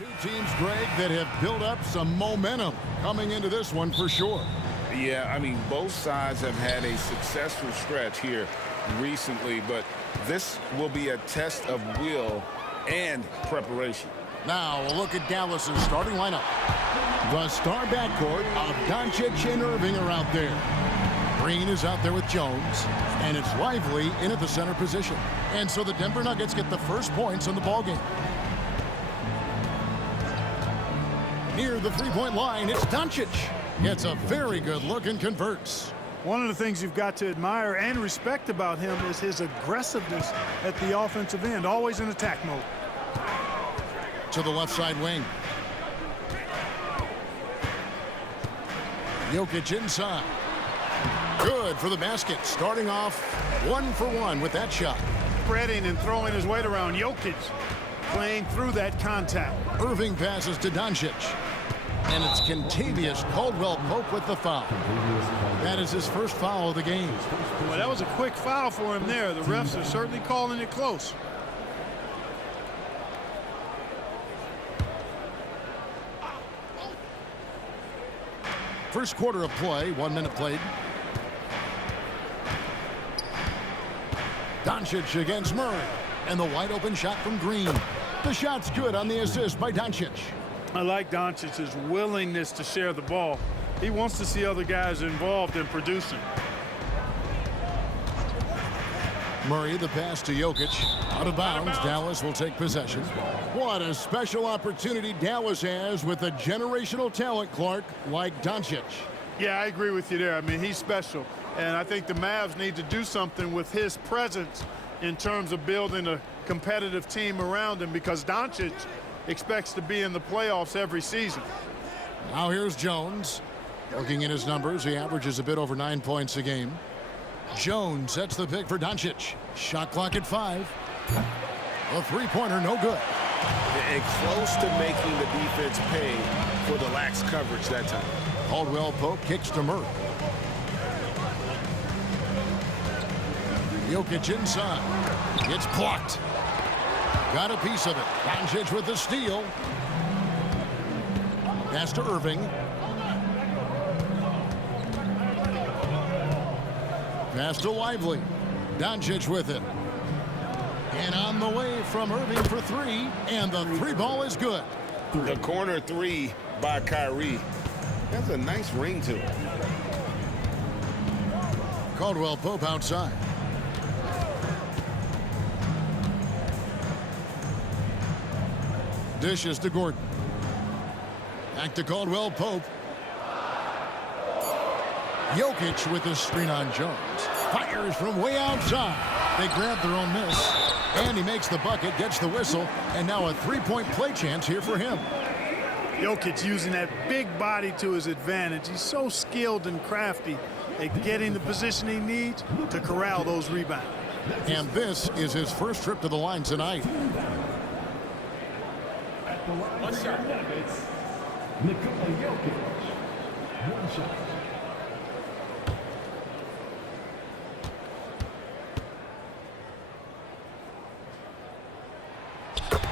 Two teams, Greg, that have built up some momentum coming into this one for sure. Yeah, I mean, both sides have had a successful stretch here recently, but this will be a test of will and preparation. Now, a look at Dallas's starting lineup. The star backcourt of Dončić and Irving are out there. Green is out there with Jones, and it's Lively in at the center position. And so the Denver Nuggets get the first points in the ballgame. Near the three-point line, it's Dončić. Gets a very good look and converts. One of the things you've got to admire and respect about him is his aggressiveness at the offensive end, always in attack mode. To the left side wing. Jokić inside. Good for the basket. Starting off 1 for 1 with that shot. Spreading and throwing his weight around. Jokić playing through that contact. Irving passes to Dončić. And it's Kentavious Caldwell-Pope with the foul. That is his first foul of the game. Well, that was a quick foul for him there. The refs are certainly calling it close. First quarter of play, 1 minute played. Dončić against Murray. And the wide open shot from Green. The shot's good on the assist by Dončić. I like Dončić's willingness to share the ball. He wants to see other guys involved in producing. Murray, the pass to Jokić. Out of bounds. Dallas will take possession. What a special opportunity Dallas has with a generational talent, Clark, like Dončić. Yeah, I agree with you there. I mean, he's special. And I think the Mavs need to do something with his presence in terms of building a competitive team around him, because Dončić expects to be in the playoffs every season. Now here's Jones. Looking at his numbers, he averages a bit over 9 points a game. Jones sets the pick for Dončić. Shot clock at 5. A three-pointer, no good. And close to making the defense pay for the lax coverage that time. Caldwell-Pope kicks to Murray. Jokić inside. It's blocked. Got a piece of it. Dončić with the steal. Pass to Irving. Pass to Lively. Dončić with it. And on the way from Irving for 3. And the 3 ball is good. The corner 3 by Kyrie. That's a nice ring to it. Caldwell-Pope outside. Dishes to Gordon. Back to Caldwell-Pope. Jokić with the screen on Jones. Fires from way outside. They grab their own miss. And he makes the bucket, gets the whistle, and now a three-point play chance here for him. Jokić using that big body to his advantage. He's so skilled and crafty at getting the position he needs to corral those rebounds. And this is his first trip to the line tonight. Nikola Jokić. 1 shot.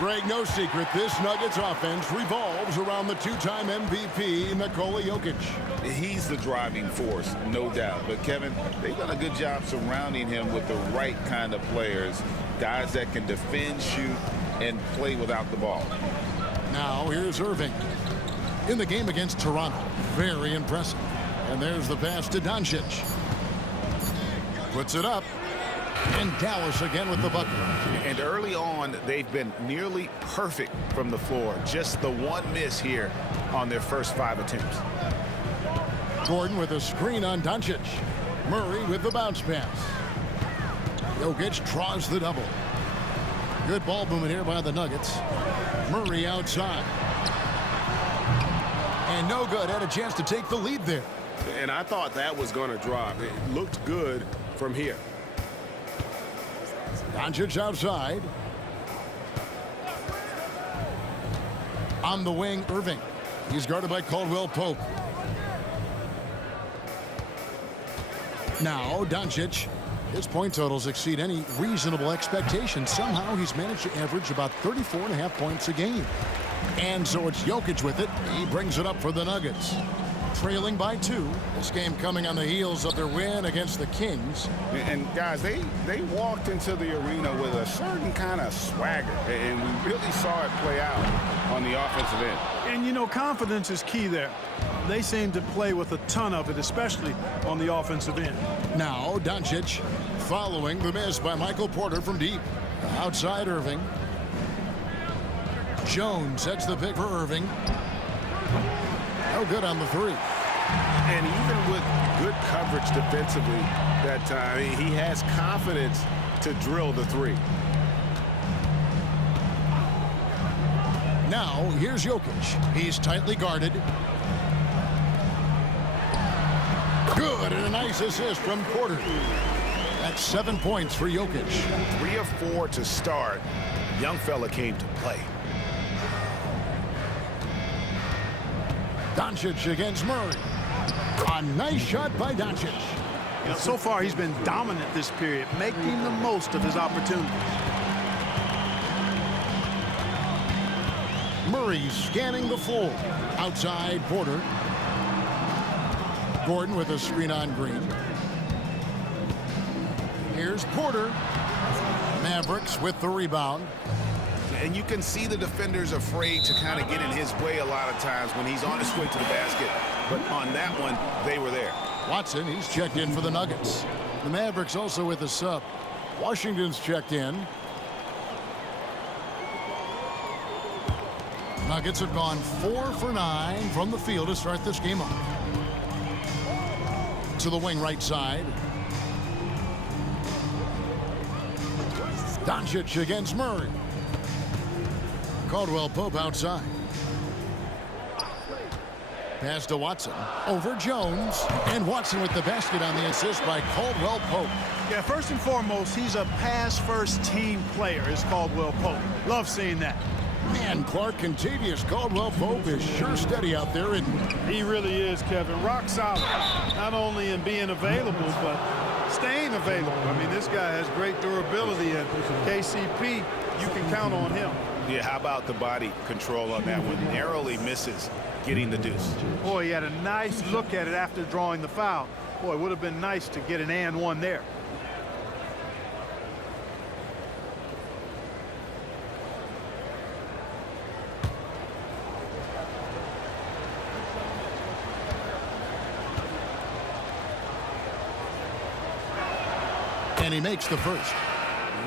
Greg, no secret, this Nuggets offense revolves around the two-time MVP, Nikola Jokić. He's the driving force, no doubt. But, Kevin, they've done a good job surrounding him with the right kind of players, guys that can defend, shoot, and play without the ball. Now, here's Irving. In the game against Toronto, very impressive. And there's the pass to Dončić. Puts it up. And Dallas again with the bucket. And early on, they've been nearly perfect from the floor. Just the one miss here on their first 5 attempts. Gordon with a screen on Dončić. Murray with the bounce pass. Jokić draws the double. Good ball movement here by the Nuggets. Murray outside. And no good. Had a chance to take the lead there. And I thought that was going to drop. It looked good from here. Dončić outside. On the wing, Irving. He's guarded by Caldwell-Pope. Now, Dončić. His point totals exceed any reasonable expectation. Somehow, he's managed to average about 34.5 points a game. And so it's Jokić with it. He brings it up for the Nuggets. Trailing by 2. This game coming on the heels of their win against the Kings. And guys, they walked into the arena with a certain kind of swagger, and we really saw it play out on the offensive end. And, you know, confidence is key there. They seem to play with a ton of it, especially on the offensive end. Now Dončić following the miss by Michael Porter from deep. Outside Irving. Jones sets the pick for Irving. No good on the 3. And even with good coverage defensively that time, he has confidence to drill the 3. Now here's Jokić. He's tightly guarded. Good, and a nice assist from Porter. That's 7 points for Jokić. 3 of 4 to start. Young fella came to play. Dončić against Murray. A nice shot by Dončić. You know, so far he's been dominant this period, making the most of his opportunities. Murray scanning the floor. Outside Porter. Gordon with a screen on Green. Here's Porter. Mavericks with the rebound. And you can see the defenders afraid to kind of get in his way a lot of times when he's on his way to the basket. But on that one, they were there. Watson, he's checked in for the Nuggets. The Mavericks also with a sub. Washington's checked in. Nuggets have gone 4 for 9 from the field to start this game off. To the wing right side. Dončić against Murray. Caldwell-Pope outside. Pass to Watson. Over Jones. And Watson with the basket on the assist by Caldwell-Pope. Yeah, first and foremost, he's a pass-first team player, is Caldwell-Pope. Love seeing that. Man, Clark, Kentavious Caldwell-Pope is sure steady out there, isn't he? He really is, Kevin. Rock solid. Not only in being available, but staying available. I mean, this guy has great durability, and KCP, you can count on him. Yeah, how about the body control on that one? Narrowly misses getting the deuce. Boy, he had a nice look at it after drawing the foul. Boy, it would have been nice to get an and one there. And he makes the first.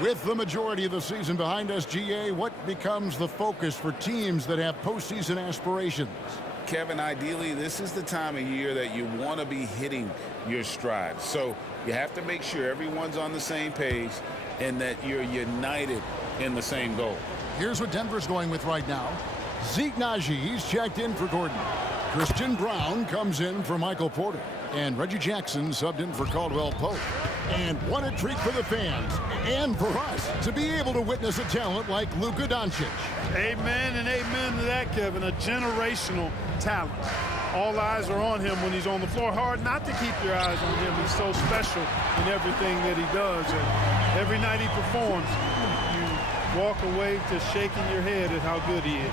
With the majority of the season behind us, GA, what becomes the focus for teams that have postseason aspirations? Kevin, ideally, this is the time of year that you want to be hitting your stride. So you have to make sure everyone's on the same page and that you're united in the same goal. Here's what Denver's going with right now. Zeke Nnaji, he's checked in for Gordon. Christian Braun comes in for Michael Porter. And Reggie Jackson subbed in for Caldwell-Pope. And what a treat for the fans and for us to be able to witness a talent like Luka Dončić. Amen and amen to that, Kevin. A generational talent. All eyes are on him when he's on the floor. Hard not to keep your eyes on him. He's so special in everything that he does. And every night he performs, you walk away just shaking your head at how good he is.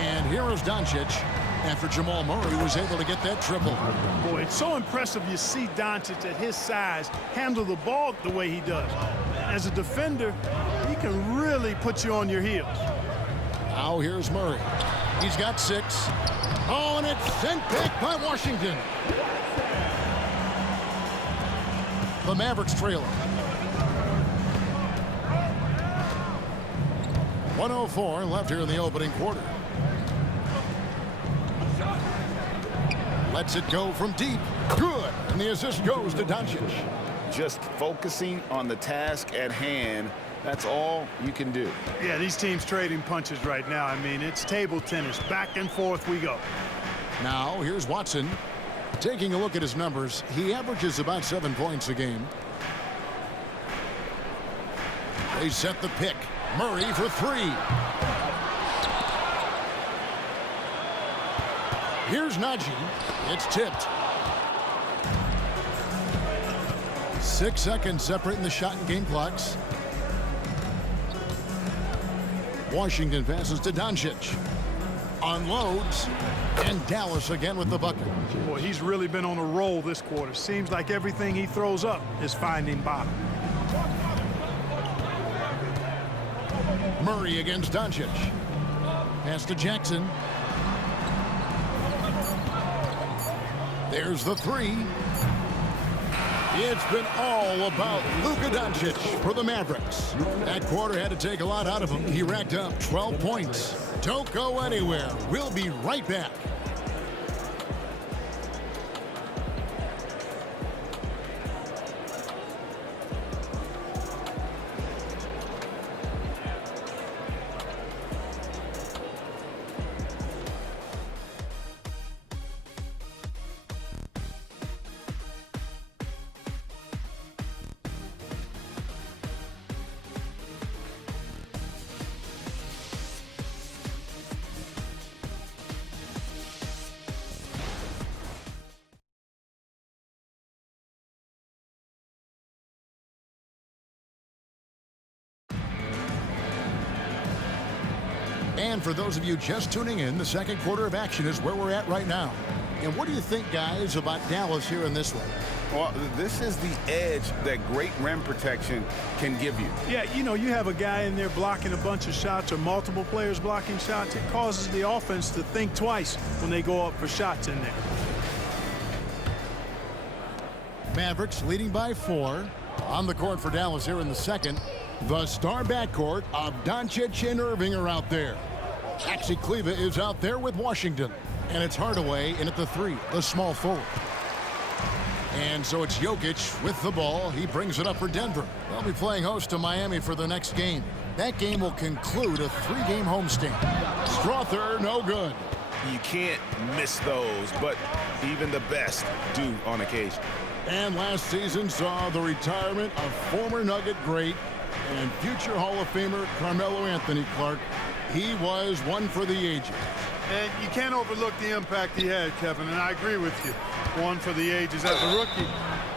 And here is Dončić after Jamal Murray was able to get that triple. Boy, it's so impressive you see Dončić at his size handle the ball the way he does. As a defender, he can really put you on your heels. Now here's Murray. He's got 6. Oh, and it's sent back by Washington. The Mavericks trailing. 1:04 left here in the opening quarter. Lets it go from deep. Good. And the assist goes to Dončić. Just focusing on the task at hand. That's all you can do. Yeah, these teams trading punches right now. I mean, it's table tennis. Back and forth we go. Now, here's Watson. Taking a look at his numbers, he averages about 7 points a game. They set the pick. Murray for 3. Here's Nnaji. It's tipped. 6 seconds separating the shot and game clocks. Washington passes to Dončić. unloads, and Dallas again with the bucket. Boy, he's really been on a roll this quarter. Seems like everything he throws up is finding bottom. Murray against Dončić. Pass to Jackson. There's the three. It's been all about Luka Dončić for the Mavericks. That quarter had to take a lot out of him. He racked up 12 points. Don't go anywhere. We'll be right back. And for those of you just tuning in, the second quarter of action is where we're at right now. And what do you think, guys, about Dallas here in this one? Well, this is the edge that great rim protection can give you. Yeah, you know, you have a guy in there blocking a bunch of shots or multiple players blocking shots. It causes the offense to think twice when they go up for shots in there. Mavericks leading by 4. On the court for Dallas here in the second. The star backcourt of Dončić and Irving are out there. Maxi Kleber is out there with Washington. And it's Hardaway in at the 3, the small forward. And so it's Jokić with the ball. He brings it up for Denver. They'll be playing host to Miami for the next game. That game will conclude a 3-game homestand. Strawther, no good. You can't miss those, but even the best do on occasion. And last season saw the retirement of former Nugget great and future Hall of Famer Carmelo Anthony Clark. He was one for the ages. And you can't overlook the impact he had, Kevin, and I agree with you. One for the ages as a rookie,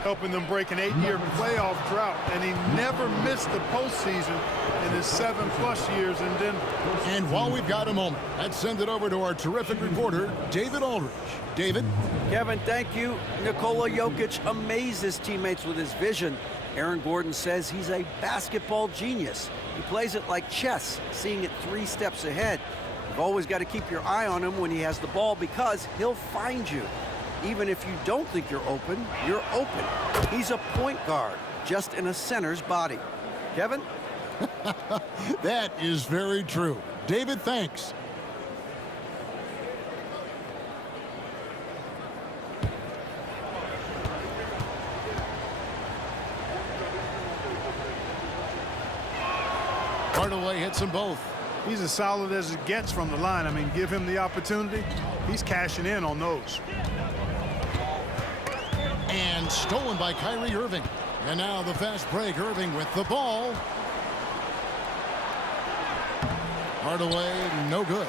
helping them break an 8-year playoff drought, and he never missed the postseason in his 7+ years in Denver. And while we've got a moment, let's send it over to our terrific reporter, David Aldridge. David? Kevin, thank you. Nikola Jokić amazes teammates with his vision. Aaron Gordon says he's a basketball genius. He plays it like chess, seeing it 3 steps ahead. You've always got to keep your eye on him when he has the ball because he'll find you. Even if you don't think you're open, you're open. He's a point guard, just in a center's body. Kevin? That is very true. David, thanks. Hardaway hits them both. He's as solid as it gets from the line. I mean, give him the opportunity. He's cashing in on those. And stolen by Kyrie Irving. And now the fast break. Irving with the ball. Hardaway, no good.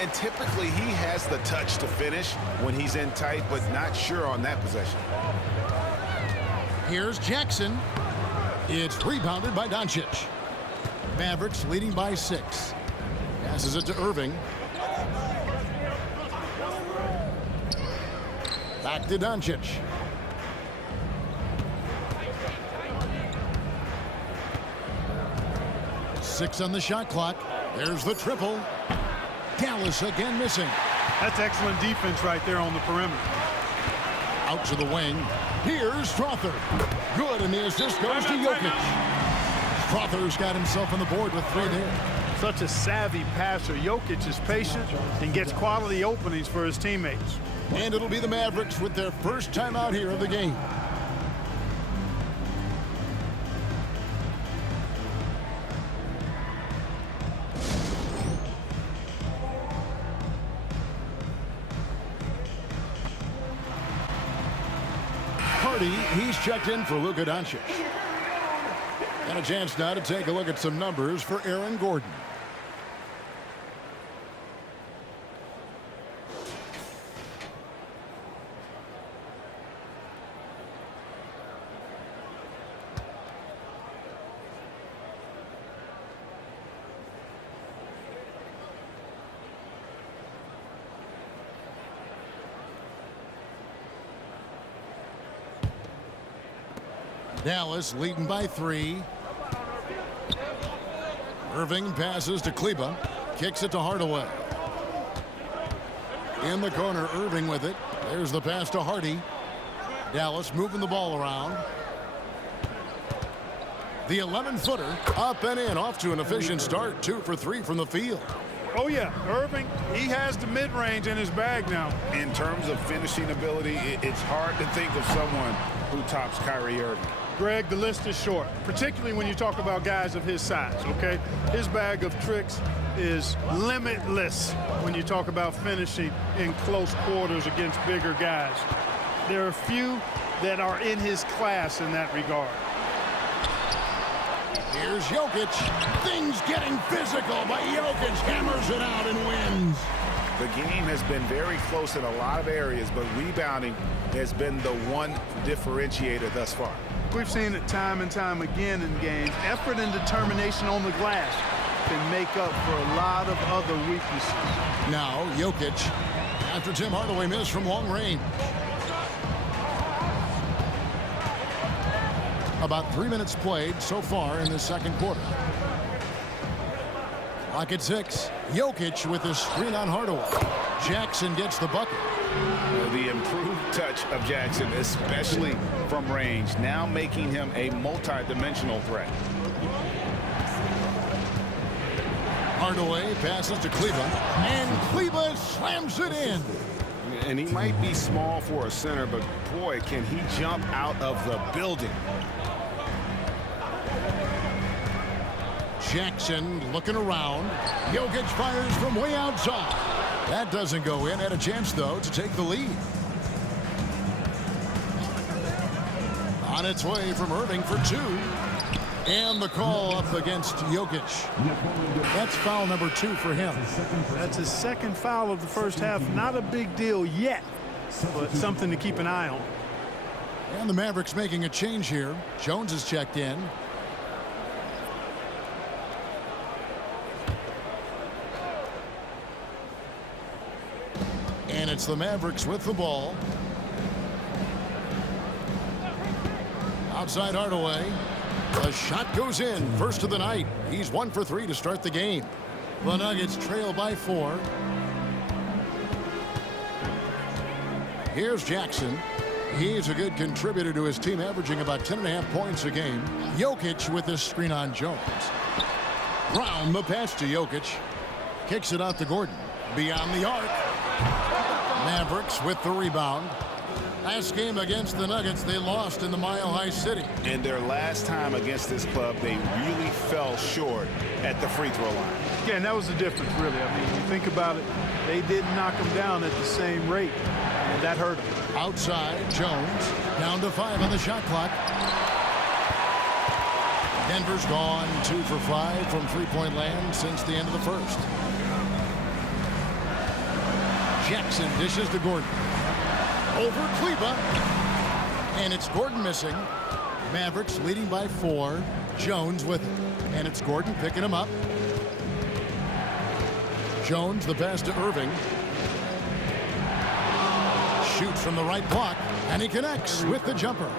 And typically he has the touch to finish when he's in tight, but not sure on that possession. Here's Jackson. It's rebounded by Dončić. Mavericks leading by 6. Passes it to Irving. Back to Dončić. Six on the shot clock. There's the triple. Dallas again missing. That's excellent defense right there on the perimeter. Out to the wing. Here's Strawther. Good, and the assist goes to Jokić. Strawther's got himself on the board with 3 there. Such a savvy passer. Jokić is patient and gets quality openings for his teammates. And it'll be the Mavericks with their first time out here of the game. He's checked in for Luka Dončić. And a chance now to take a look at some numbers for Aaron Gordon. Dallas leading by 3. Irving passes to Kleber. Kicks it to Hardaway. In the corner, Irving with it. There's the pass to Hardy. Dallas moving the ball around. The 11-footer up and in, off to an efficient start. 2 for 3 from the field. Oh, yeah, Irving, he has the mid-range in his bag now. In terms of finishing ability, it's hard to think of someone who tops Kyrie Irving. Greg, the list is short, particularly when you talk about guys of his size, okay? His bag of tricks is limitless when you talk about finishing in close quarters against bigger guys. There are few that are in his class in that regard. Here's Jokić. Things getting physical, but Jokić hammers it out and wins. The game has been very close in a lot of areas, but rebounding has been the one differentiator thus far. We've seen it time and time again in games. Effort and determination on the glass can make up for a lot of other weaknesses. Now Jokić after Tim Hardaway missed from long range. About 3 minutes played so far in the second quarter. Clock at 6. Jokić with the screen on Hardaway. Jackson gets the bucket. The improved touch of Jackson, especially from range, now making him a multi-dimensional threat. Hardaway passes to Kleber, and Kleber slams it in. And he might be small for a center, but boy, can he jump out of the building. Jackson looking around. Jokić fires from way outside. That doesn't go in. Had a chance, though, to take the lead. On its way from Irving for 2. And the call up against Jokić. That's foul number 2 for him. That's his second foul of the first half. Not a big deal yet, but something to keep an eye on. And the Mavericks making a change here. Jones is checked in. And it's the Mavericks with the ball. Outside Hardaway. The shot goes in. First of the night. He's 1 for 3 to start the game. The Nuggets trail by 4. Here's Jackson. He's a good contributor to his team, averaging about 10.5 points a game. Jokić with the screen on Jones. Braun the pass to Jokić. Kicks it out to Gordon. Beyond the arc. Mavericks with the rebound. Last game against the Nuggets, they lost in the Mile High City. And their last time against this club, they really fell short at the free throw line. Yeah, and that was the difference, really. I mean, you think about it, they didn't knock them down at the same rate, and that hurt them. Outside, Jones. Down to 5 on the shot clock. Denver's gone 2 for 5 from three-point land since the end of the first. Jackson dishes to Gordon. Over Kleber. And it's Gordon missing. Mavericks leading by 4. Jones with it. And it's Gordon picking him up. Jones the pass to Irving. Shoots from the right block. And he connects with the jumper.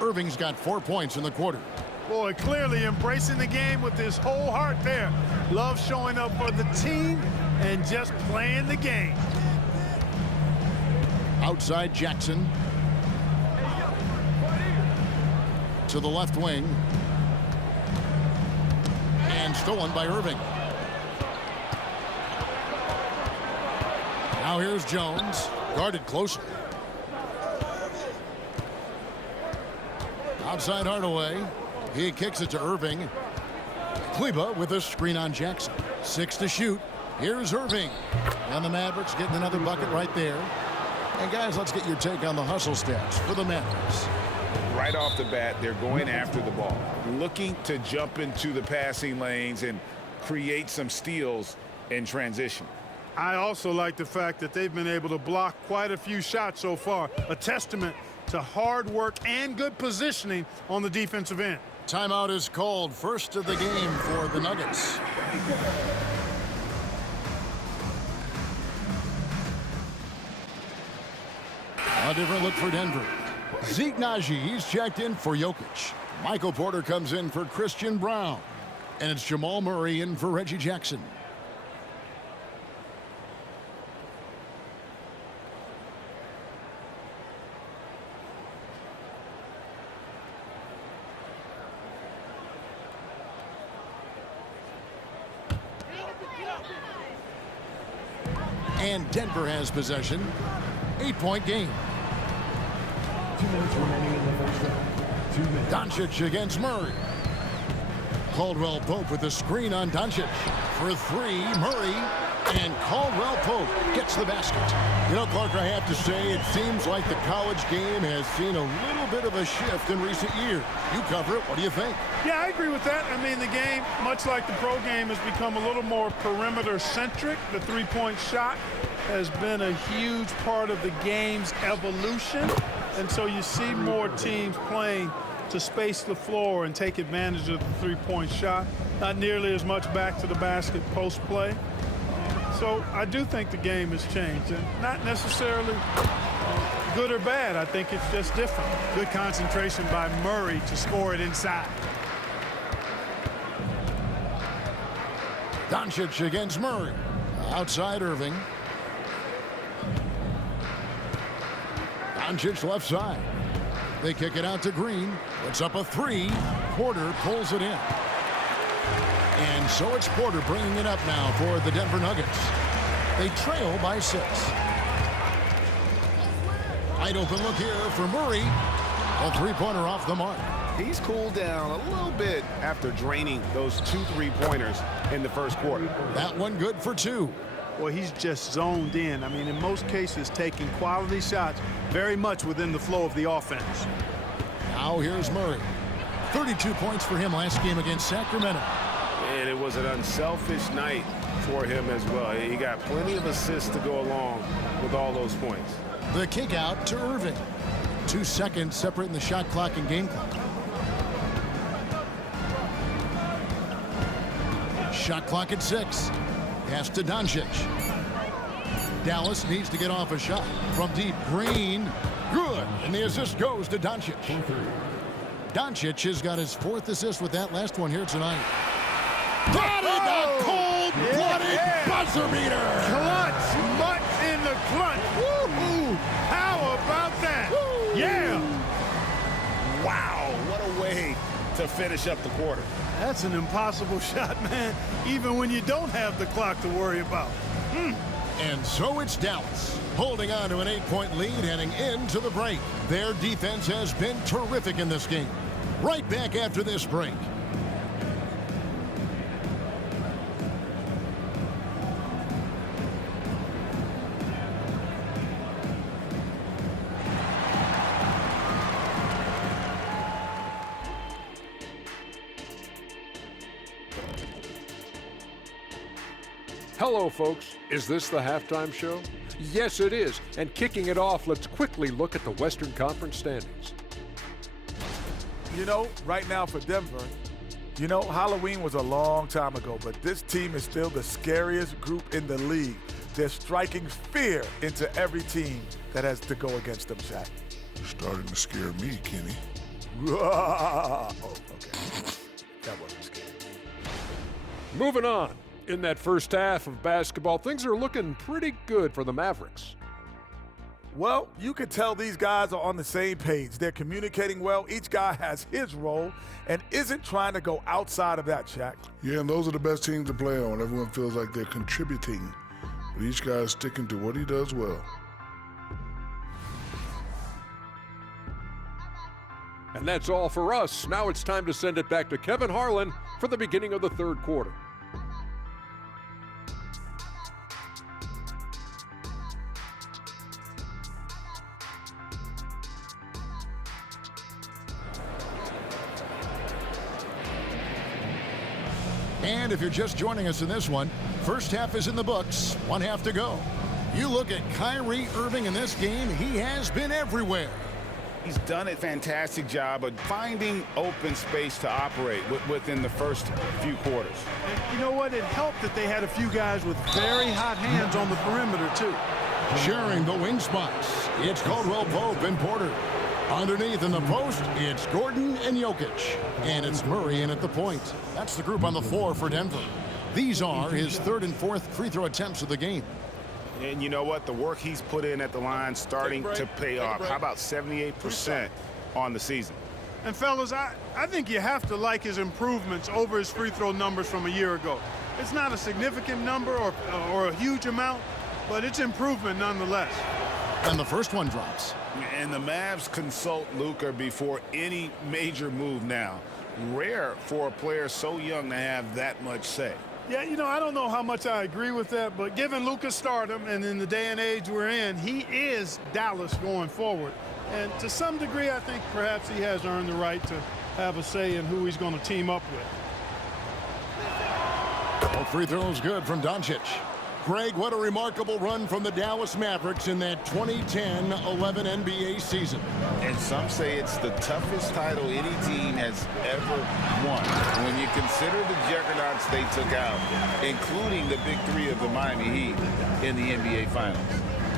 Irving's got 4 points in the quarter. Boy, clearly embracing the game with his whole heart there. Love showing up for the team and just playing the game. Outside Jackson. To the left wing. And stolen by Irving. Now here's Jones. Guarded closer. Outside Hardaway. He kicks it to Irving. Kleber with a screen on Jackson. 6 to shoot. Here's Irving. And the Mavericks getting another bucket right there. And guys, let's get your take on the hustle stats for the Mavericks. Right off the bat, they're going after the ball, looking to jump into the passing lanes and create some steals in transition. I also like the fact that they've been able to block quite a few shots so far. A testament to hard work and good positioning on the defensive end. Timeout is called. First of the game for the Nuggets. A different look for Denver. Zeke Nnaji, he's checked in for Jokić. Michael Porter comes in for Christian Braun. And it's Jamal Murray in for Reggie Jackson. And Denver has possession. 8-point game. 2 minutes remaining in the first round. 2 minutes. Dončić against Murray. Caldwell-Pope with the screen on Dončić. For 3, Murray. And Caldwell-Pope gets the basket. You know, Clark, I have to say, it seems like the college game has seen a little bit of a shift in recent years. You cover it. What do you think? Yeah, I agree with that. I mean, the game, much like the pro game, has become a little more perimeter-centric. The three-point shot has been a huge part of the game's evolution. And so you see more teams playing to space the floor and take advantage of the three-point shot. Not nearly as much back to the basket post play. So I do think the game has changed, and not necessarily good or bad. I think it's just different. Good concentration by Murray to score it inside. Dončić against Murray. Outside Irving. Dončić left side. They kick it out to Green. It's up a 3. Porter pulls it in. And so it's Porter bringing it up now for the Denver Nuggets. They trail by 6. Wide open look here for Murray. A three-pointer off the mark. He's cooled down a little bit after draining those 2 3-pointers in the first quarter. That one good for 2. Well, he's just zoned in. I mean, in most cases, taking quality shots very much within the flow of the offense. Now here's Murray. 32 points for him last game against Sacramento. And it was an unselfish night for him as well. He got plenty of assists to go along with all those points. The kick out to Irving. 2 seconds separating the shot clock and game clock. Shot clock at 6. Pass to Dončić. Dallas needs to get off a shot from deep. Green. Good. And the assist goes to Dončić. Dončić has got his 4th assist with that last one here tonight. Got it! A cold-blooded buzzer beater! Clutch! Much in the clutch! Woo-hoo! How about that? Woo! Yeah! Wow, what a way to finish up the quarter. That's an impossible shot, man, even when you don't have the clock to worry about. And so it's Dallas, holding on to an 8-point lead heading into the break. Their defense has been terrific in this game. Right back after this break. Hello, folks. Is this the halftime show? Yes, it is. And kicking it off, let's quickly look at the Western Conference standings. You know, right now for Denver, you know, Halloween was a long time ago, but this team is still the scariest group in the league. They're striking fear into every team that has to go against them, Shaq. Starting to scare me, Kenny. Oh, okay. That wasn't scary. Moving on. In that first half of basketball, things are looking pretty good for the Mavericks. Well, you can tell these guys are on the same page. They're communicating well. Each guy has his role and isn't trying to go outside of that, Shaq. Yeah, and those are the best teams to play on. Everyone feels like they're contributing, but each guy is sticking to what he does well. And that's all for us. Now it's time to send it back to Kevin Harlan for the beginning of the third quarter. And if you're just joining us in this one, first half is in the books, 1 half to go. You look at Kyrie Irving in this game, he has been everywhere. He's done a fantastic job of finding open space to operate within the first few quarters. And you know what? It helped that they had a few guys with very hot hands on the perimeter, too. Sharing the wing spots, it's Caldwell-Pope and Porter. Underneath in the post, it's Gordon and Jokić. And it's Murray in at the point. That's the group on the floor for Denver. These are his third and fourth free throw attempts of the game. And you know what? The work he's put in at the line starting to pay off. How about 78% on the season? And fellas, I think you have to like his improvements over his free throw numbers from a year ago. It's not a significant number or a huge amount, but it's improvement nonetheless. And the first one drops. And the Mavs consult Luka before any major move now. Rare for a player so young to have that much say. Yeah, you know, I don't know how much I agree with that, but given Luka's stardom and in the day and age we're in, he is Dallas going forward. And to some degree, I think perhaps he has earned the right to have a say in who he's going to team up with. Well, free throws good from Dončić. Greg, what a remarkable run from the Dallas Mavericks in that 2010-11 NBA season. And some say it's the toughest title any team has ever won. When you consider the juggernauts they took out, including the big three of the Miami Heat in the NBA Finals.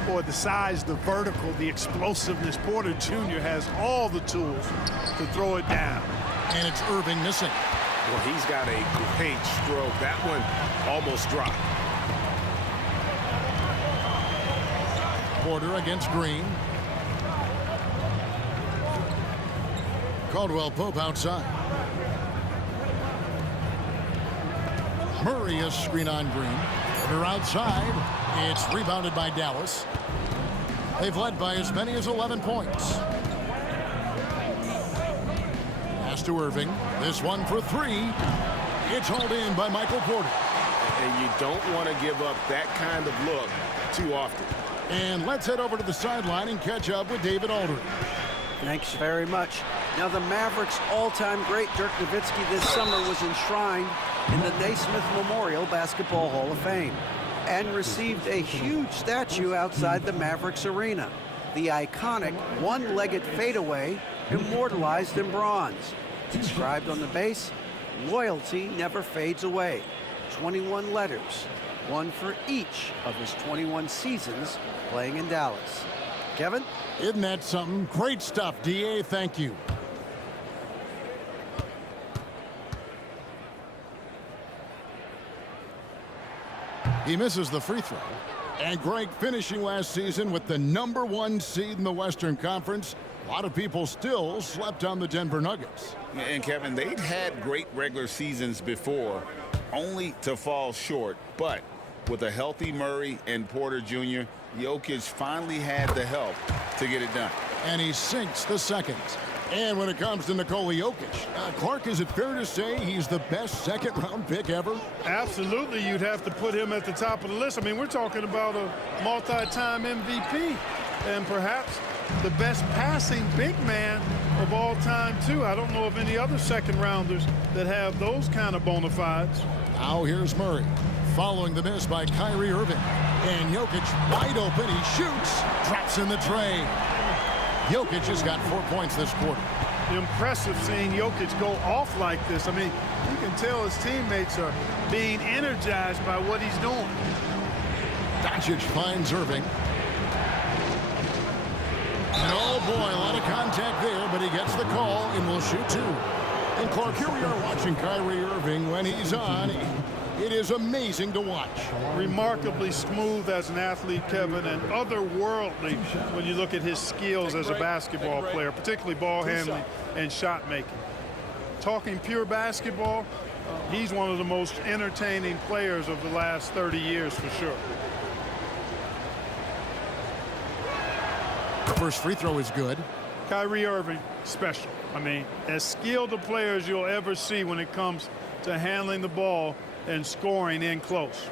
Boy, the size, the vertical, the explosiveness, Porter Jr. has all the tools to throw it down. And it's Irving missing. Well, he's got a great stroke. That one almost dropped. Porter against Green. Caldwell-Pope outside. Murray is screen on Green. Porter outside. It's rebounded by Dallas. They've led by as many as 11 points. Pass to Irving. This one for three. It's hauled in by Michael Porter. And you don't want to give up that kind of look too often. And let's head over to the sideline and catch up with David Aldridge. Thanks very much. Now, the Mavericks' all-time great Dirk Nowitzki this summer was enshrined in the Naismith Memorial Basketball Hall of Fame and received a huge statue outside the Mavericks arena. The iconic one-legged fadeaway immortalized in bronze. Inscribed on the base, loyalty never fades away. 21 letters, one for each of his 21 seasons playing in Dallas. Kevin? Isn't that something? Great stuff, DA. Thank you. He misses the free throw. And Greg, finishing last season with the #1 seed in the Western Conference, a lot of people still slept on the Denver Nuggets. And Kevin, they'd had great regular seasons before, only to fall short. But with a healthy Murray and Porter Jr., Jokić finally had the help to get it done. And he sinks the second. And when it comes to Nikola Jokić, Clark, is it fair to say he's the best second-round pick ever? Absolutely, you'd have to put him at the top of the list. I mean, we're talking about a multi-time MVP and perhaps the best passing big man of all time, too. I don't know of any other second-rounders that have those kind of bona fides. Now here's Murray, following the miss by Kyrie Irving. And Jokić wide open, he shoots, drops in the tray. Jokić has got 4 points this quarter. Impressive seeing Jokić go off like this. I mean, you can tell his teammates are being energized by what he's doing. Dončić finds Irving. And oh boy, a lot of contact there, but he gets the call and will shoot two. And Clark, here we are watching Kyrie Irving when he's on. It is amazing to watch. Remarkably smooth as an athlete, Kevin, and otherworldly when you look at his skills as a basketball player, particularly ball handling and shot making. Talking pure basketball, he's one of the most entertaining players of the last 30 years for sure. The first free throw is good. Kyrie Irving, special. I mean, as skilled a player as you'll ever see when it comes to handling the ball and scoring in close.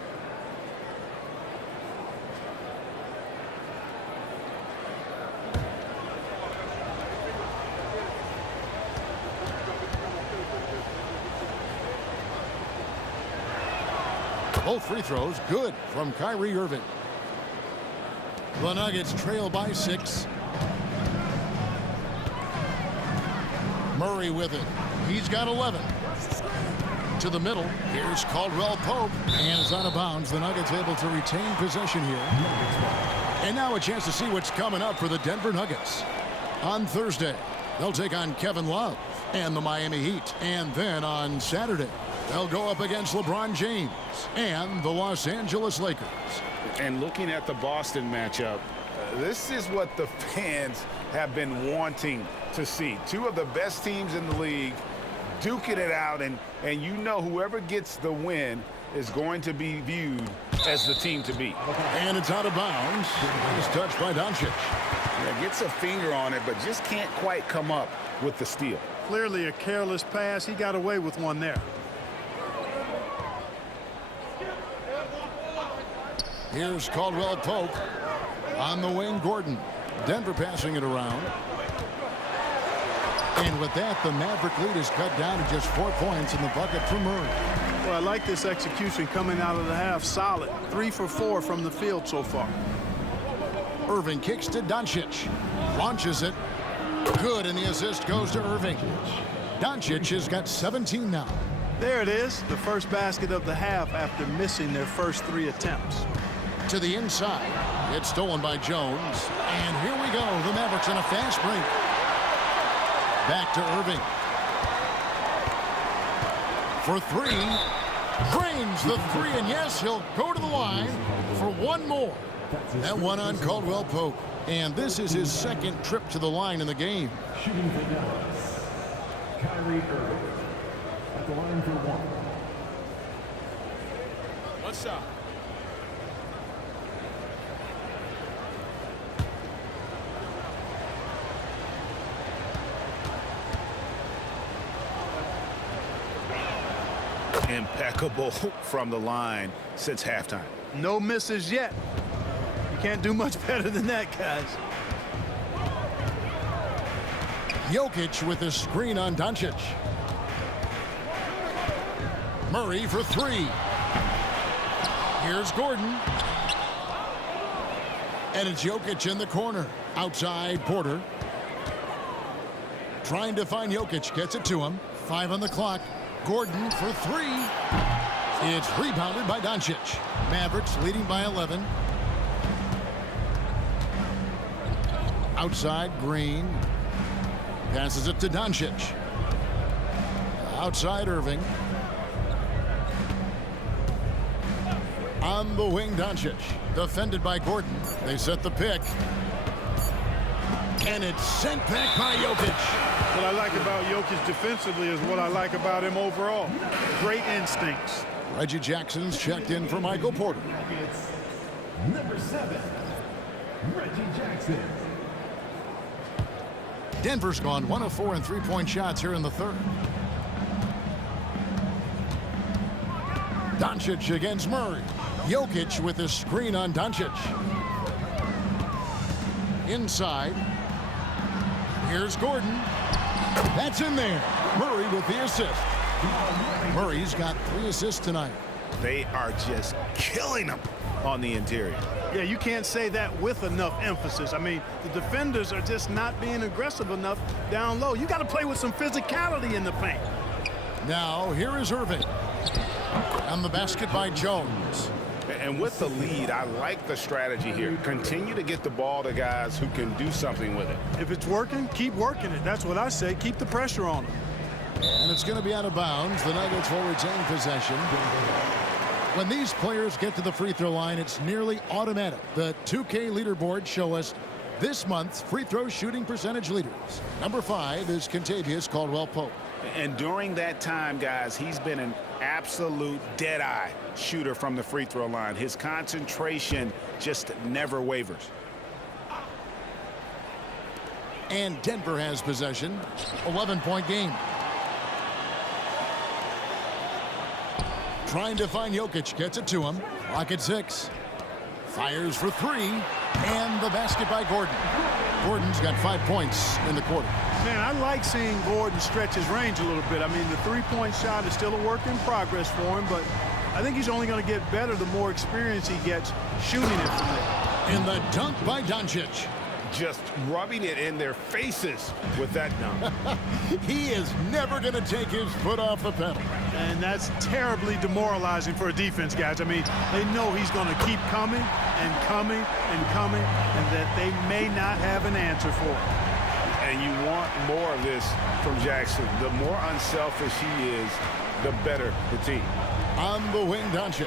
Both free throws good from Kyrie Irving. The Nuggets trail by 6. Murray with it. He's got 11. To the middle. Here's Caldwell-Pope. And it's out of bounds. The Nuggets able to retain possession here. And now a chance to see what's coming up for the Denver Nuggets. On Thursday, they'll take on Kevin Love and the Miami Heat. And then on Saturday, they'll go up against LeBron James and the Los Angeles Lakers. And looking at the Boston matchup, this is what the fans have been wanting to see. Two of the best teams in the league duking it out, and you know whoever gets the win is going to be viewed as the team to beat. And it's out of bounds. It's touched by Dončić. Yeah, gets a finger on it, but just can't quite come up with the steal. Clearly a careless pass. He got away with one there. Here's Caldwell-Pope. On the wing, Gordon. Denver passing it around. And with that, the Maverick lead is cut down to just 4 points in the bucket for Murray. Well, I like this execution coming out of the half. Solid. 3 for 4 from the field so far. Irving kicks to Dončić. Launches it. Good, and the assist goes to Irving. Dončić has got 17 now. There it is. The first basket of the half after missing their first 3 attempts. To the inside. It's stolen by Jones. And here we go. The Mavericks in a fast break. Back to Irving. For 3. Drains the 3, and yes, he'll go to the line for one more. That one on Caldwell-Pope. And this is his second trip to the line in the game. Shooting for Dallas, Kyrie Irving at the line for 1. What's up? Impeccable from the line since halftime. No misses yet. You can't do much better than that, guys. Jokić with a screen on Dončić. Murray for 3. Here's Gordon. And it's Jokić in the corner. Outside Porter. Trying to find Jokić. Gets it to him. 5 on the clock. Gordon for 3. It's rebounded by Dončić. Mavericks leading by 11. Outside Green. Passes it to Dončić. Outside Irving. On the wing, Dončić. Defended by Gordon. They set the pick. And it's sent back by Jokić. What I like about Jokić defensively is what I like about him overall. Great instincts. Reggie Jackson's checked in for Michael Porter. Number 7, Reggie Jackson. Denver's gone 1 of 4 in three-point shots here in the third. Dončić against Murray. Jokić with a screen on Dončić. Inside. Here's Gordon. That's in there. Murray with the assist. Murray's got 3 assists tonight. They are just killing them on the interior. Yeah, you can't say that with enough emphasis. I mean, the defenders are just not being aggressive enough down low. You got to play with some physicality in the paint. Now, here is Irving. On the basket by Jones. And with the lead, I like the strategy here. Continue to get the ball to guys who can do something with it. If it's working, keep working it. That's what I say. Keep the pressure on them. And it's going to be out of bounds. The Nuggets will retain possession. When these players get to the free throw line, it's nearly automatic. The 2K leaderboards show us this month's free throw shooting percentage leaders. Number 5 is Kentavious Caldwell-Pope. And during that time, guys, he's been an absolute dead-eye shooter from the free throw line. His concentration just never wavers. And Denver has possession. 11-point game. Trying to find Jokić. Gets it to him. Clock at 6. Fires for 3. And the basket by Gordon. Gordon's got 5 points in the quarter. Man, I like seeing Gordon stretch his range a little bit. I mean, the three-point shot is still a work in progress for him, but I think he's only going to get better the more experience he gets shooting it from there. And the dunk by Dončić. Just rubbing it in their faces with that dunk. He is never going to take his foot off the pedal. And that's terribly demoralizing for a defense, guys. I mean, they know he's going to keep coming and coming and coming, and that they may not have an answer for it. And you want more of this from Jackson. The more unselfish he is, the better the team. On the wing, Dončić.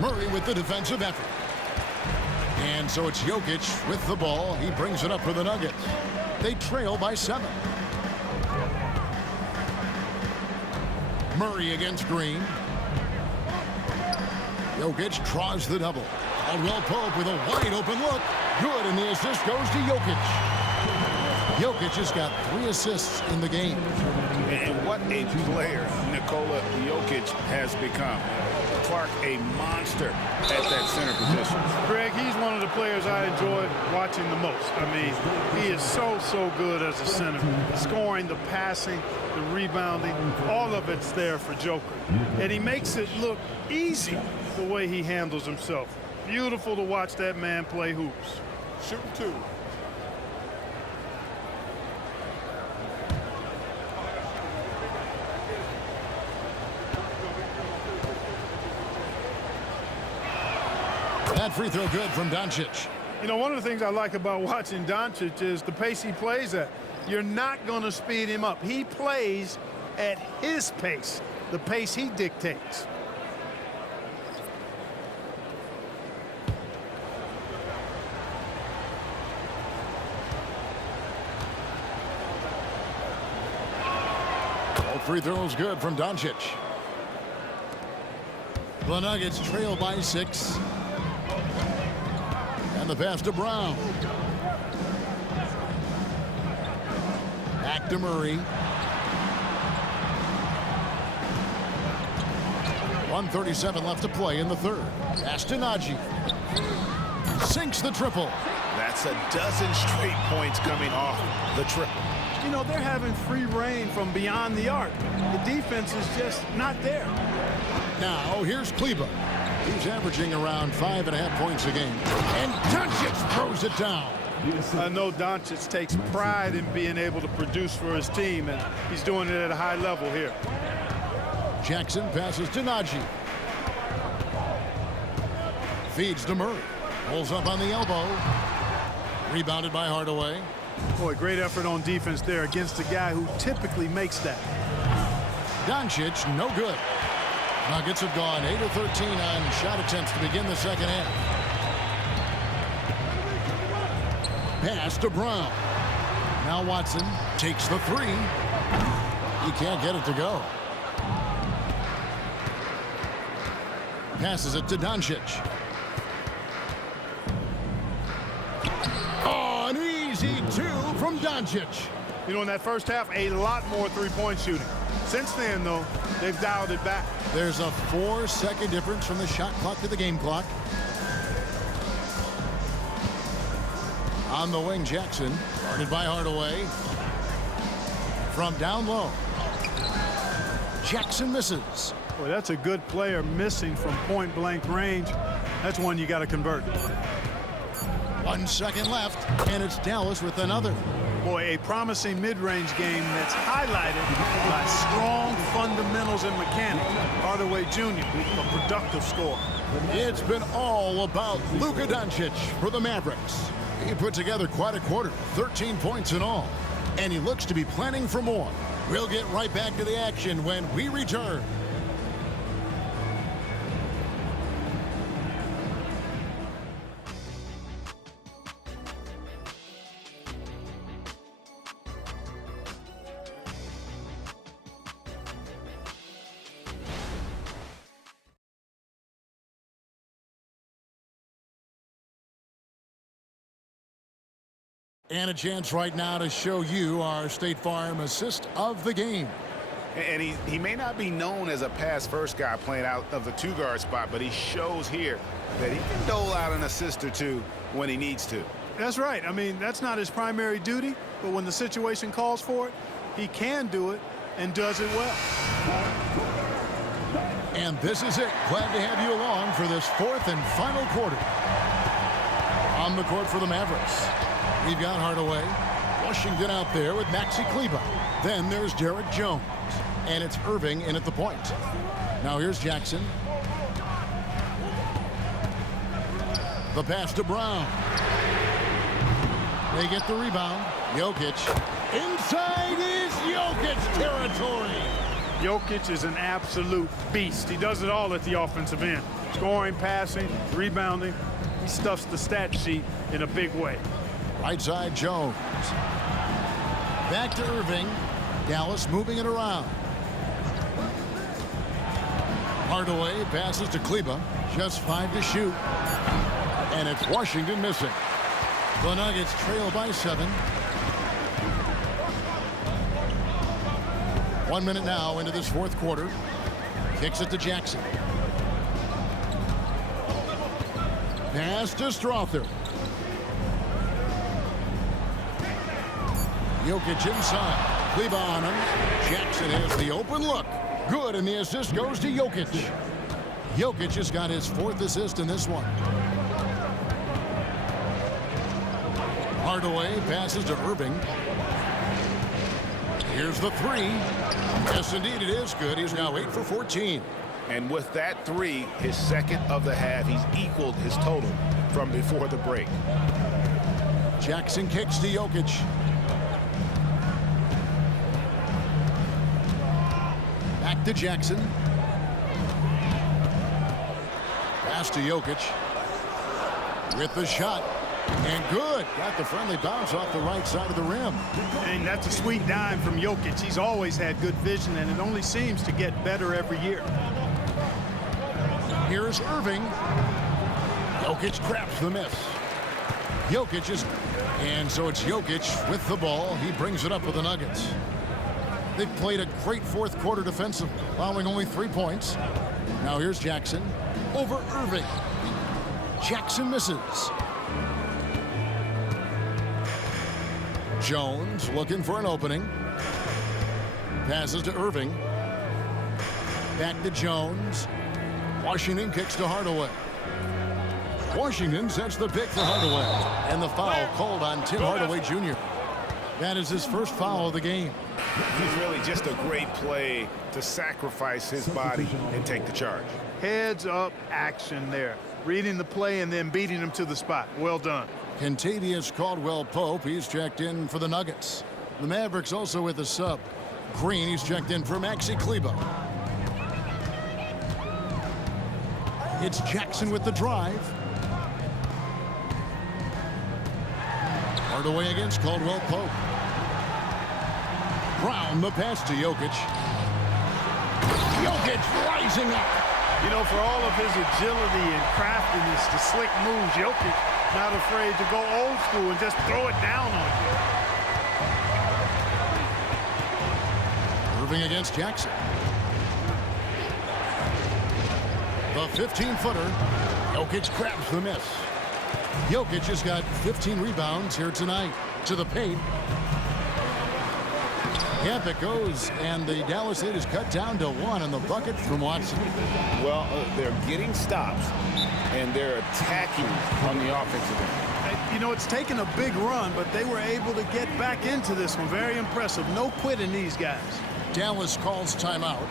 Murray with the defensive effort. And so it's Jokić with the ball. He brings it up for the Nuggets. They trail by 7. Murray against Green. Jokić draws the double. Caldwell-Pope with a wide open look. Good, and the assist goes to Jokić. Jokić has got 3 assists in the game. And what a player Nikola Jokić has become. Clark, a monster at that center position. Greg, he's one of the players I enjoy watching the most. I mean, he is so good as a center. Scoring, the passing, the rebounding, all of it's there for Joker. And he makes it look easy the way he handles himself. Beautiful to watch that man play hoops. Shooting 2. That free throw good from Dončić. You know, one of the things I like about watching Dončić is the pace he plays at. You're not going to speed him up. He plays at his pace, the pace he dictates. All free throws good from Dončić. The Nuggets trail by 6. And the pass to Braun. Back to Murray. 1:37 left to play in the third. Pass to Nnaji. Sinks the triple. That's a dozen straight points coming off the triple. You know, they're having free reign from beyond the arc. The defense is just not there. Now, here's Kleber. He's averaging around 5.5 points a game. And Dončić throws it down. I know Dončić takes pride in being able to produce for his team, and he's doing it at a high level here. Jackson passes to Nnaji. Feeds to Murray. Pulls up on the elbow. Rebounded by Hardaway. Boy, great effort on defense there against a guy who typically makes that. Dončić, no good. Nuggets have gone 8 of 13 on shot attempts to begin the second half. Pass to Braun. Now Watson takes the 3. He can't get it to go. Passes it to Dončić. Oh, an easy 2 from Dončić. You know, in that first half, a lot more three-point shooting. Since then, though, they've dialed it back. There's a 4-second difference from the shot clock to the game clock. On the wing, Jackson, guarded by Hardaway. From down low. Jackson misses. Boy, that's a good player missing from point-blank range. That's one you got to convert. 1 second left, and it's Dallas with another. Boy, a promising mid-range game that's highlighted by strong fundamentals and mechanics. Hardaway Jr., a productive scorer. It's been all about Luka Dončić for the Mavericks. He put together quite a quarter, 13 points in all, and he looks to be planning for more. We'll get right back to the action when we return. And a chance right now to show you our State Farm assist of the game. And he may not be known as a pass-first guy playing out of the 2-guard spot, but he shows here that he can dole out an assist or 2 when he needs to. That's right. I mean, that's not his primary duty, but when the situation calls for it, he can do it and does it well. And this is it. Glad to have you along for this 4th and final quarter. On the court for the Mavericks, we've got Hardaway. Washington out there with Maxi Kleber. Then there's Derrick Jones. And it's Irving in at the point. Now here's Jackson. The pass to Braun. They get the rebound. Jokić. Inside is Jokić territory. Jokić is an absolute beast. He does it all at the offensive end. Scoring, passing, rebounding. He stuffs the stat sheet in a big way. Right side, Jones. Back to Irving. Dallas moving it around. Hardaway passes to Kleber. Just 5 to shoot. And it's Washington missing. The Nuggets trail by 7. 1 minute now into this fourth quarter. Kicks it to Jackson. Pass to Strawther. Jokić inside. Kleber on him. Jackson has the open look. Good, and the assist goes to Jokić. Jokić has got his 4th assist in this one. Hardaway passes to Irving. Here's the 3. Yes, indeed, it is good. He's now 8 for 14. And with that 3, his 2nd of the half, he's equaled his total from before the break. Jackson kicks to Jokić. Back to Jackson. Pass to Jokić. With the shot. And good. Got the friendly bounce off the right side of the rim. And that's a sweet dime from Jokić. He's always had good vision, and it only seems to get better every year. Here's Irving. Jokić grabs the miss. Jokić is... And so it's Jokić with the ball. He brings it up with the Nuggets. They've played a great fourth quarter defensively, allowing only 3 points. Now here's Jackson over Irving. Jackson misses. Jones looking for an opening. Passes to Irving. Back to Jones. Washington kicks to Hardaway. Washington sets the pick for Hardaway. And the foul called on Tim Hardaway Jr. That is his first foul of the game. He's really just a great play to sacrifice his body and take the charge. Heads up action there. Reading the play and then beating him to the spot. Well done. Kentavious Caldwell-Pope, he's checked in for the Nuggets. The Mavericks also with a sub. Green, he's checked in for Maxi Kleber. It's Jackson with the drive. Hardaway against Caldwell-Pope. Braun, the pass to Jokić. Jokić rising up. You know, for all of his agility and craftiness, the slick moves, Jokić not afraid to go old school and just throw it down on you. Irving against Jackson. The 15-footer. Jokić grabs the miss. Jokić has got 15 rebounds here tonight. To the paint. Yep, it goes, and the Dallas lead is cut down to 1 in the bucket from Watson. Well, they're getting stops, and they're attacking on the offensive end. You know, it's taken a big run, but they were able to get back into this one. Very impressive. No quitting these guys. Dallas calls timeout.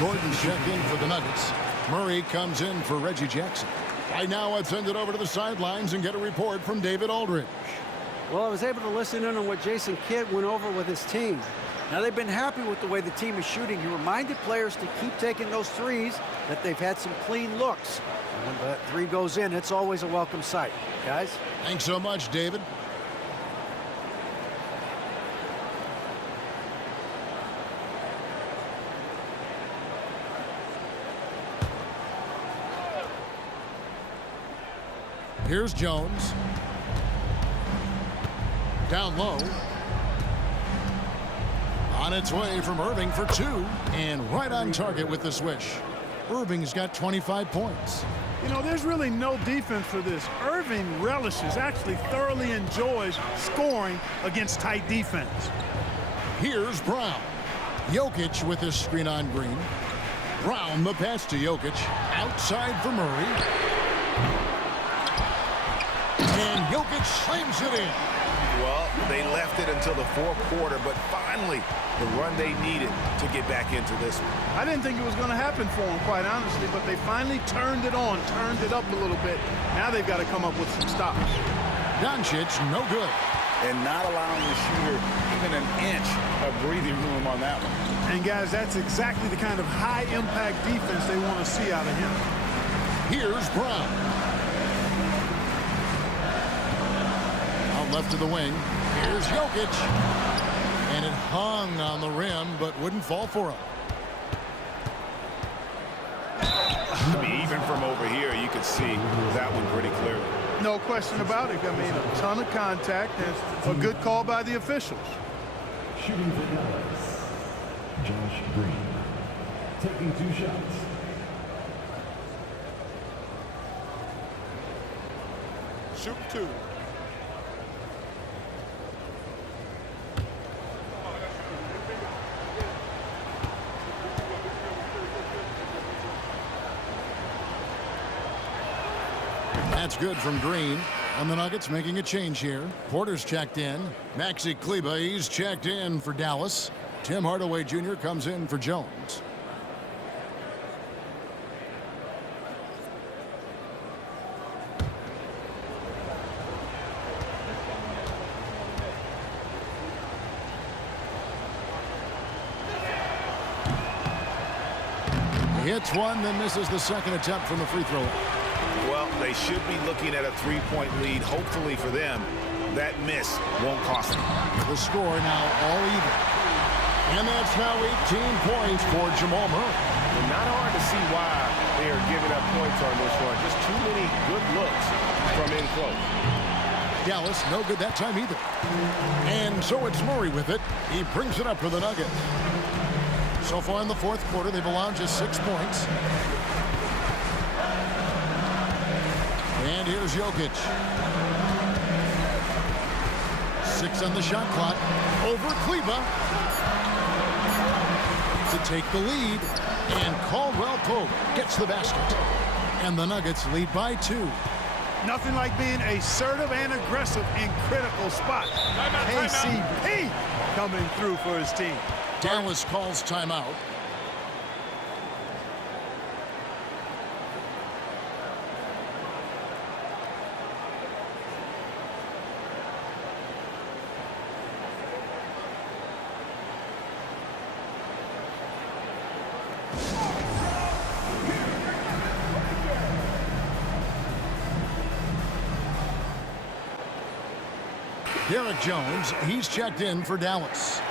Gordon checked in for the Nuggets. Murray comes in for Reggie Jackson. Right now, I'd send it over to the sidelines and get a report from David Aldridge. Well, I was able to listen in on what Jason Kidd went over with his team. Now, they've been happy with the way the team is shooting. He reminded players to keep taking those threes, that they've had some clean looks. And when that 3 goes in, it's always a welcome sight. Guys? Thanks so much, David. Here's Jones. Down low. On its way from Irving for 2. And right on target with the swish. Irving's got 25 points. You know, there's really no defense for this. Irving relishes, actually thoroughly enjoys scoring against tight defense. Here's Braun. Jokić with his screen on Green. Braun the pass to Jokić. Outside for Murray. And Jokić slams it in. Well, they left it until the fourth quarter, but finally, the run they needed to get back into this one. I didn't think it was going to happen for them, quite honestly, but they finally turned it on, turned it up a little bit. Now they've got to come up with some stops. Dončić, no good. And not allowing the shooter even an inch of breathing room on that one. And, guys, that's exactly the kind of high-impact defense they want to see out of him. Here's Braun. Out left to the wing. Here's Jokić. And it hung on the rim, but wouldn't fall for him. I mean, even from over here, you could see that one pretty clearly. No question about it. I mean, a ton of contact and a good call by the officials. Shooting for Dallas, Josh Green. Taking 2 shots. Shoot 2. That's good from Green. And the Nuggets making a change here. Porter's checked in. Maxi Kleber, he's checked in for Dallas. Tim Hardaway Jr. comes in for Jones. He hits one, then misses the second attempt from the free throw line. Well, they should be looking at a 3-point lead. Hopefully for them, that miss won't cost them. The score now all even. And that's now 18 points for Jamal Murray. Not hard to see why they are giving up points on this one. Just too many good looks from in close. Dallas, no good that time either. And so it's Murray with it. He brings it up for the Nuggets. So far in the fourth quarter, they've allowed just 6 points. And here's Jokić. 6 on the shot clock. Over Kleber to take the lead. And Caldwell-Pope gets the basket. And the Nuggets lead by 2. Nothing like being assertive and aggressive in critical spots. KCP coming through for his team. Dallas calls timeout. Derrick Jones, he's checked in for Dallas.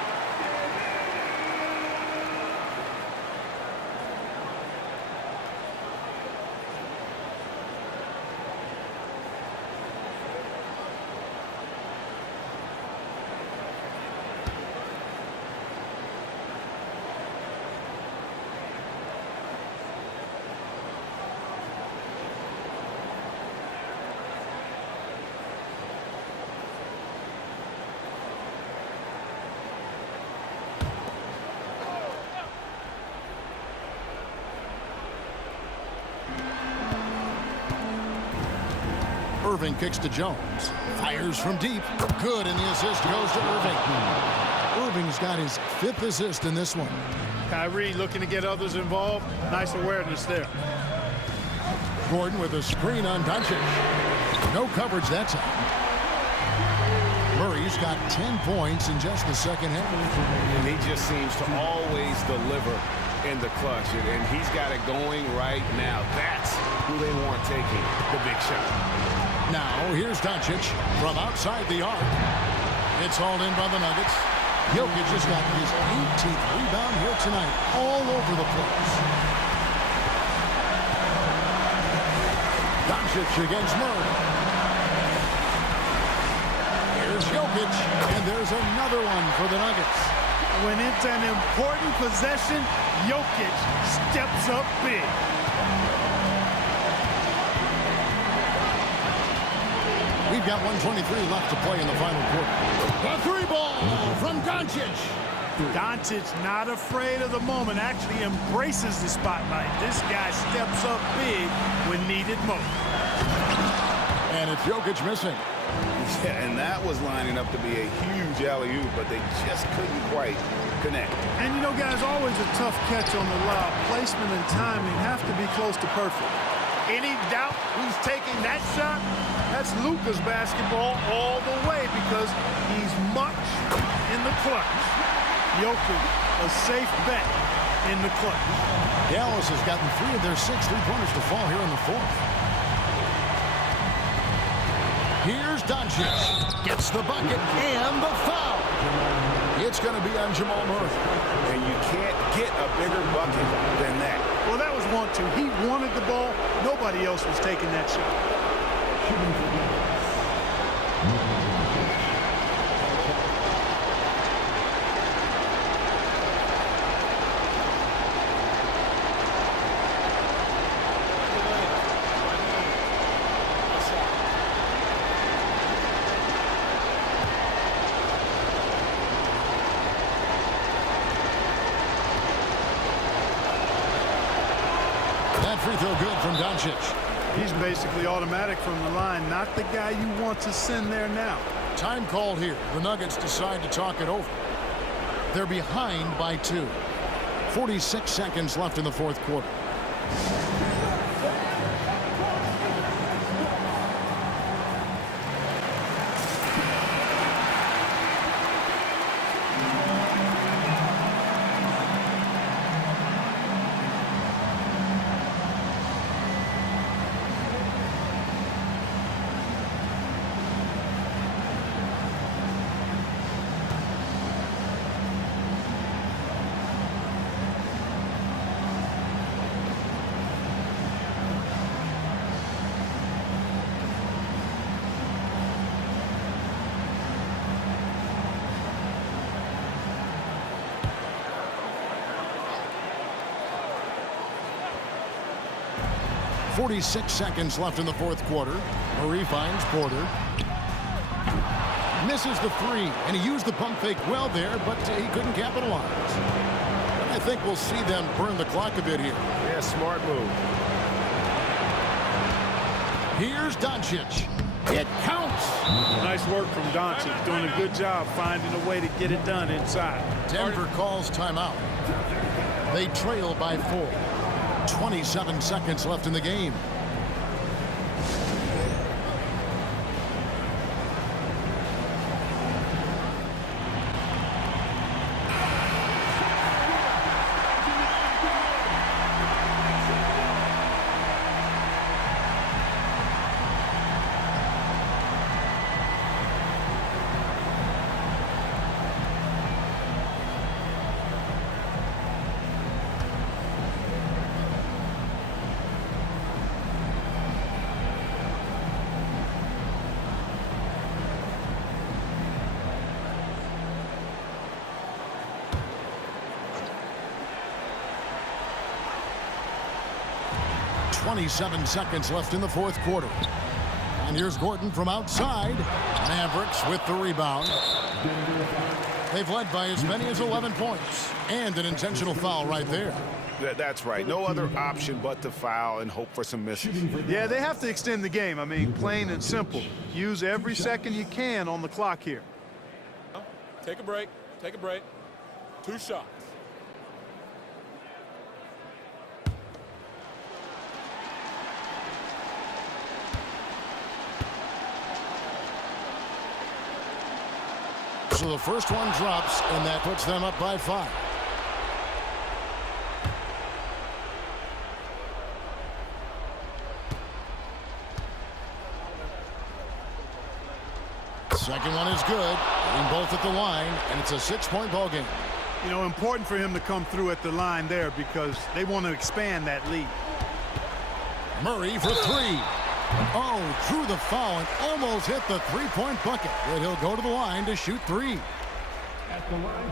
Irving kicks to Jones. Fires from deep. Good, and the assist goes to Irving. Irving's got his 5th assist in this one. Kyrie looking to get others involved. Nice awareness there. Gordon with a screen on Dončić. No coverage that time. Murray's got 10 points in just the second half. And he just seems to always deliver in the clutch. And he's got it going right now. That's who they want taking the big shot. Now, here's Dončić from outside the arc. It's hauled in by the Nuggets. Jokić has got his 18th rebound here tonight, all over the place. Dončić against Murray. Here's Jokić, and there's another one for the Nuggets. When it's an important possession, Jokić steps up big. We've got 1:23 left to play in the final quarter. The 3-ball from Dončić. Dončić not afraid of the moment, actually embraces the spotlight. This guy steps up big when needed most. And it's Jokić missing. Yeah, and that was lining up to be a huge alley-oop, but they just couldn't quite connect. And you know, guys, always a tough catch on the lob. Placement and timing have to be close to perfect. Any doubt who's taking that shot? That's Luka's basketball all the way because he's much in the clutch. Jokić, a safe bet in the clutch. Dallas has gotten 3 of their 6 3-pointers to fall here in the 4th. Here's Dončić. Gets the bucket and the foul. It's going to be on Jamal Murray. And you can't get a bigger bucket than that. Well, that was 1-2. He wanted the ball. Nobody else was taking that shot. That free throw good from Dončić. He's basically automatic from the line, not the guy you want to send there now. Time called here. The Nuggets decide to talk it over. They're behind by 2. 46 seconds left in the 4th quarter. .46 seconds left in the 4th quarter. Murray finds Porter. Misses the 3, and he used the pump fake well there, but he couldn't capitalize. And I think we'll see them burn the clock a bit here. Yeah, smart move. Here's Dončić. It counts. Nice work from Dončić, doing a good job finding a way to get it done inside. Denver calls timeout. They trail by 4. 27 seconds left in the game. .27 seconds left in the 4th quarter. And here's Gordon from outside. Mavericks with the rebound. They've led by as many as 11 points. And an intentional foul right there. That's right. No other option but to foul and hope for some misses. Yeah, they have to extend the game. I mean, plain and simple. Use every second you can on the clock here. Take a break. Take a break. 2 shots. So the first one drops, and that puts them up by 5. Second one is good. Hitting both at the line, and it's a 6-point ball game. You know, important for him to come through at the line there because they want to expand that lead. Murray for 3. Oh, drew the foul and almost hit the 3-point bucket. But he'll go to the line to shoot 3.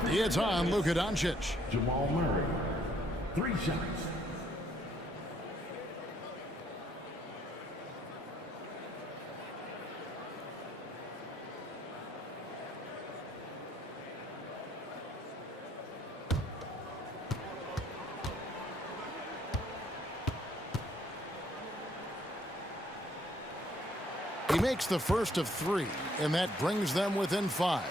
It's on Luka Dončić. Jamal Murray, 3 shots. He makes the first of 3, and that brings them within 5.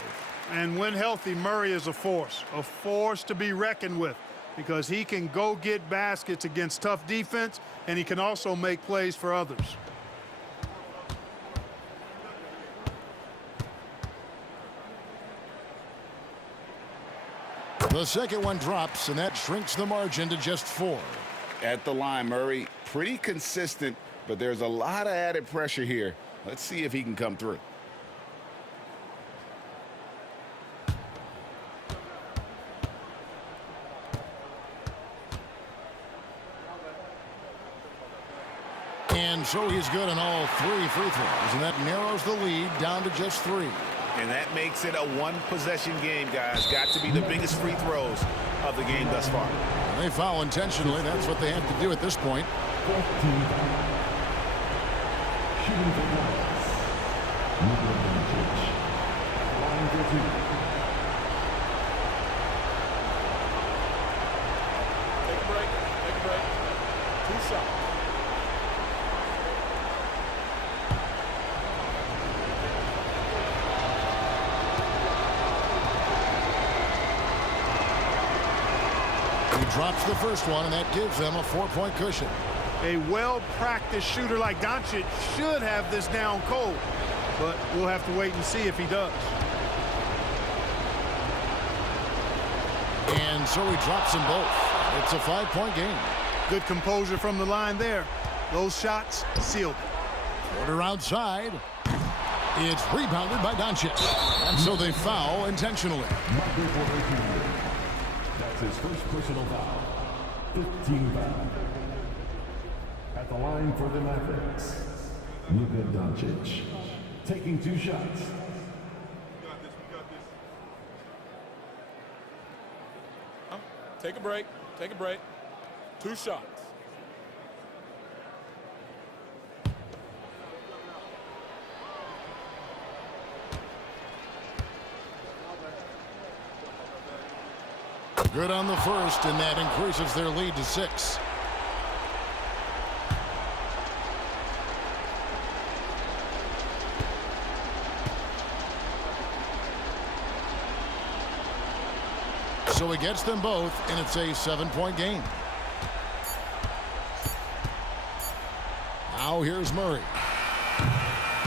And when healthy, Murray is a force to be reckoned with, because he can go get baskets against tough defense, and he can also make plays for others. The second one drops, and that shrinks the margin to just 4. At the line, Murray, pretty consistent, but there's a lot of added pressure here. Let's see if he can come through. And so he's good on all 3 free throws, and that narrows the lead down to just 3. And that makes it a one-possession game, guys. Got to be the biggest free throws of the game thus far. They foul intentionally. That's what they have to do at this point. Shooting for Mavericks. Luka Dončić. Line for 2. Take a break. Take a break. 2 shots. He drops the first one, and that gives them a 4-point cushion. A well-practiced shooter like Dončić should have this down cold, but we'll have to wait and see if he does. And so he drops them both. It's a 5-point game. Good composure from the line there. Those shots sealed it. Quarter outside. It's rebounded by Dončić. And so they foul intentionally. That's his first personal foul. 15 foul. At the line for the Mavericks, Luka Dončić taking 2 shots. Take a break. Take a break. 2 shots. Good on the first, and that increases their lead to 6. So he gets them both, and it's a 7-point game. Now here's Murray.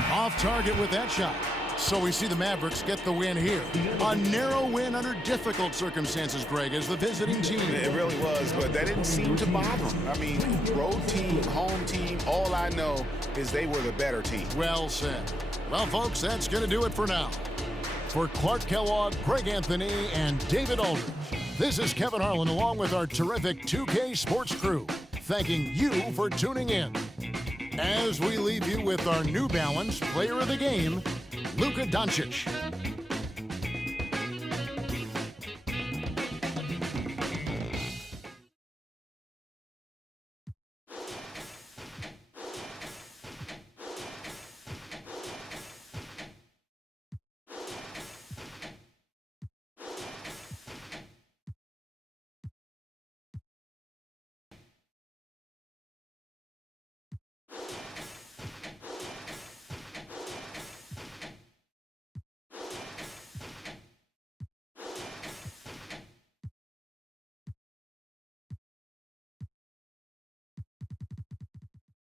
Off target with that shot. So we see the Mavericks get the win here. A narrow win under difficult circumstances, Greg, as the visiting team. It really was, but that didn't seem to bother them. I mean, road team, home team, all I know is they were the better team. Well said. Well, folks, that's going to do it for now. For Clark Kellogg, Greg Anthony, and David Aldridge, this is Kevin Harlan along with our terrific 2K Sports crew, thanking you for tuning in. As we leave you with our New Balance Player of the Game, Luka Dončić.